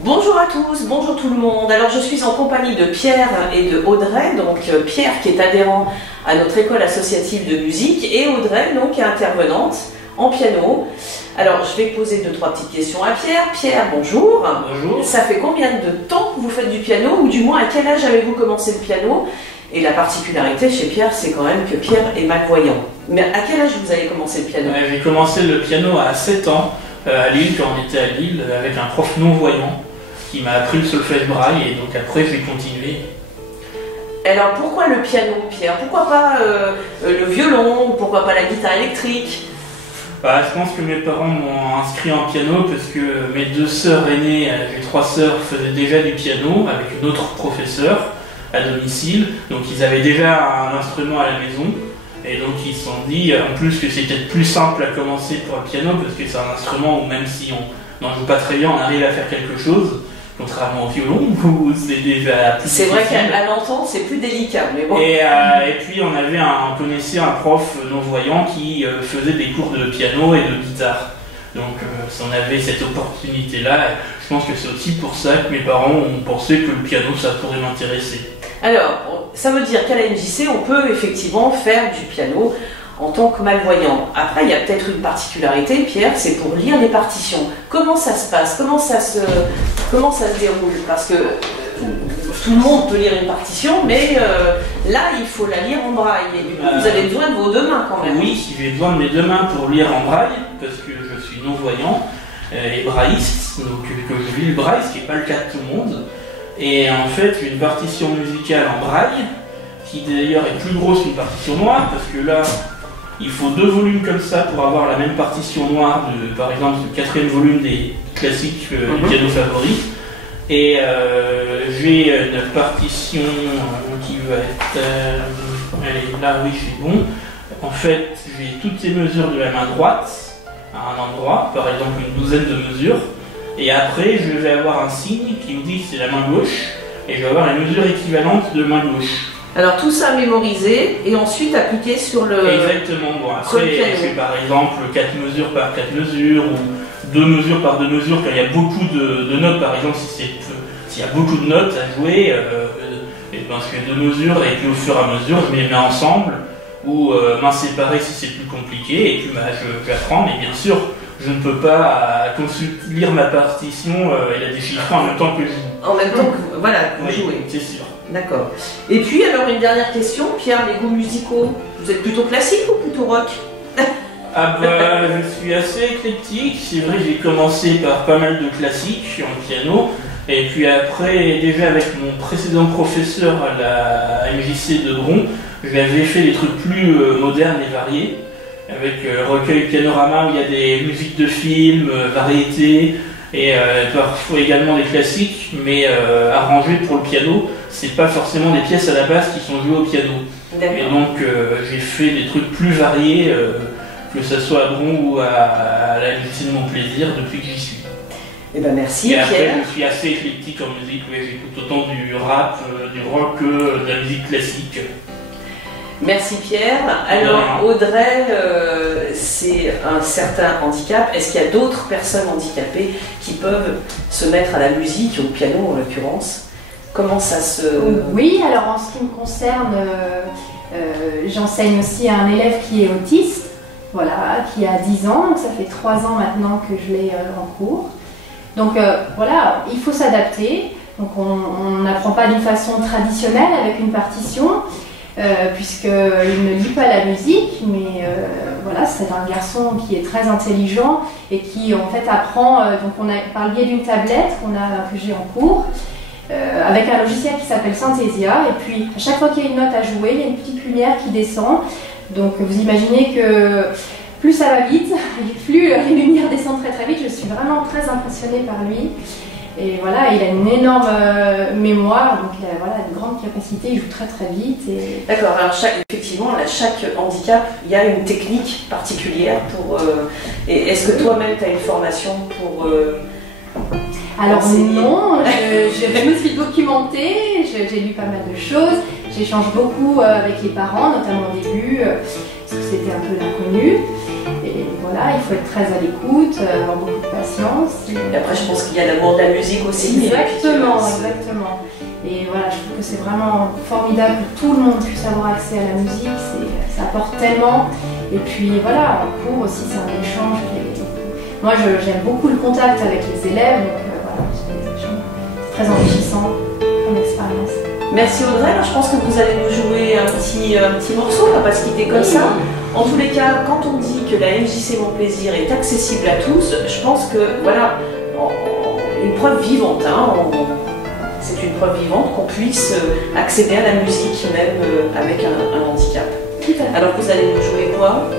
Bonjour à tous, bonjour tout le monde. Alors je suis en compagnie de Pierre et de Audrey. Donc Pierre qui est adhérent à notre école associative de musique et Audrey donc qui est intervenante en piano. Alors je vais poser 2-3 petites questions à Pierre. Pierre, bonjour. Bonjour. Ça fait combien de temps que vous faites du piano, ou du moins à quel âge avez-vous commencé le piano? Et la particularité chez Pierre, c'est quand même que Pierre est malvoyant. Mais à quel âge vous avez commencé le piano? J'ai commencé le piano à 7 ans à Lille, quand on était à Lille, avec un prof non-voyant qui m'a appris le solfège braille, et donc après j'ai continué. Alors pourquoi le piano, Pierre? Pourquoi pas le violon, ou pourquoi pas la guitare électrique? Je pense que mes parents m'ont inscrit en piano parce que mes 2 sœurs aînées, j'ai 3 sœurs, faisaient déjà du piano avec une autre professeure à domicile. Donc ils avaient déjà un instrument à la maison. Et donc ils se sont dit en plus que c'était plus simple à commencer pour le piano parce que c'est un instrument où même si on n'en joue pas très bien, on arrive à faire quelque chose. Contrairement au violon, où c'est déjà plus C'est vrai qu'à l'entendre, c'est plus délicat, mais bon. Et puis on connaissait un prof non-voyant qui faisait des cours de piano et de guitare. Donc on avait cette opportunité-là. Je pense que c'est aussi pour ça que mes parents ont pensé que le piano, ça pourrait m'intéresser. Alors, ça veut dire qu'à la MJC, on peut effectivement faire du piano en tant que malvoyant. Après, il y a peut-être une particularité, Pierre, c'est pour lire les partitions. Comment ça se passe? Comment ça se déroule? Parce que tout le monde peut lire une partition, mais là, il faut la lire en braille. Et du coup, vous avez besoin de vos 2 mains quand même. Oui, j'ai besoin de mes 2 mains pour lire en braille, parce que je suis non-voyant et brailliste, donc que je lis le braille, ce qui n'est pas le cas de tout le monde. Et en fait, une partition musicale en braille, qui d'ailleurs est plus grosse qu'une partition noire, parce que là, il faut 2 volumes comme ça pour avoir la même partition noire, par exemple le 4e volume des classiques du piano favori. Et j'ai une partition qui va être... allez, là oui, c'est bon. En fait, j'ai toutes les mesures de la main droite à un endroit, par exemple une douzaine de mesures. Et après, je vais avoir un signe qui me dit que c'est la main gauche, et je vais avoir les mesures équivalentes de main gauche. Alors tout ça mémorisé et ensuite appliqué sur le... Exactement. Bon, après, je fais par exemple 4 mesures par 4 mesures ou 2 mesures par 2 mesures quand il y a beaucoup de notes. Par exemple, s'il y a beaucoup de notes à jouer, je fais 2 mesures et puis au fur et à mesure, je les mets ensemble ou main séparée si c'est plus compliqué et puis j'apprends. Mais bien sûr, je ne peux pas lire ma partition et la déchiffrer en même temps que je joue. En même temps que vous jouez. C'est sûr. D'accord. Et puis alors une dernière question, Pierre, les goûts musicaux, vous êtes plutôt classique ou plutôt rock? Je suis assez éclectique. C'est vrai que j'ai commencé par pas mal de classiques en piano. Et puis après, déjà avec mon précédent professeur à la MJC de Bron, j'avais fait des trucs plus modernes et variés. Avec recueil Pianorama où il y a des musiques de films, variétés, et parfois également des classiques, mais arrangés pour le piano. C'est pas forcément des pièces à la base qui sont jouées au piano. Et donc j'ai fait des trucs plus variés, que ce soit à Bron ou à la MJC de mon plaisir depuis que j'y suis. Eh ben merci. Et après, Pierre, je suis assez éclectique en musique, j'écoute autant du rap, du rock que de la musique classique. Merci Pierre. Alors Audrey, c'est un certain handicap. Est-ce qu'il y a d'autres personnes handicapées qui peuvent se mettre à la musique, au piano en l'occurrence? Comment ça se... Oui, alors en ce qui me concerne, j'enseigne aussi à un élève qui est autiste, voilà, qui a 10 ans, donc ça fait 3 ans maintenant que je l'ai en cours. Donc voilà, il faut s'adapter. Donc on n'apprend pas d'une façon traditionnelle avec une partition, puisqu'il ne lit pas la musique, mais voilà, c'est un garçon qui est très intelligent et qui en fait apprend, par le biais d'une tablette que j'ai en cours, avec un logiciel qui s'appelle Synthesia, et puis à chaque fois qu'il y a une note à jouer, il y a une petite lumière qui descend. Donc vous imaginez que plus ça va vite, et plus les lumières descendent très très vite. Je suis vraiment très impressionnée par lui. Et voilà, il a une énorme mémoire, donc il a une grande capacité, il joue très très vite. D'accord, alors effectivement, chaque handicap, il y a une technique particulière pour... et est-ce que toi-même, tu as une formation pour... Alors non, je me suis documentée, j'ai lu pas mal de choses, j'échange beaucoup avec les parents, notamment au début, parce que c'était un peu l'inconnu. Et voilà. voilà, il faut être très à l'écoute, avoir beaucoup de patience. Et après, je pense qu'il y a l'amour de la musique aussi. Exactement, exactement. Et voilà, je trouve que c'est vraiment formidable que tout le monde puisse avoir accès à la musique, ça apporte tellement. Et puis voilà, en cours aussi, c'est un échange. Moi, j'aime beaucoup le contact avec les élèves, donc voilà, c'est très enrichissant comme expérience. Merci Audrey, alors, je pense que vous allez nous jouer un petit morceau, on va pas se quitter comme ça. En tous les cas, quand on dit que la MJC Mon Plaisir est accessible à tous, je pense que voilà, une preuve vivante, hein, c'est une preuve vivante qu'on puisse accéder à la musique même avec un handicap. Alors vous allez nous jouer quoi?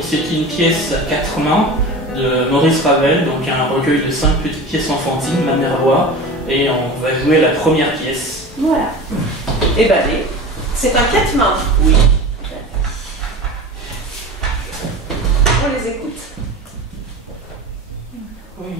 C'est une pièce à 4 mains de Maurice Ravel, donc un recueil de 5 petites pièces enfantines, Manervois, et on va jouer la première pièce. Voilà. Et ben allez, c'est un 4 mains. Oui. On les écoute. Oui.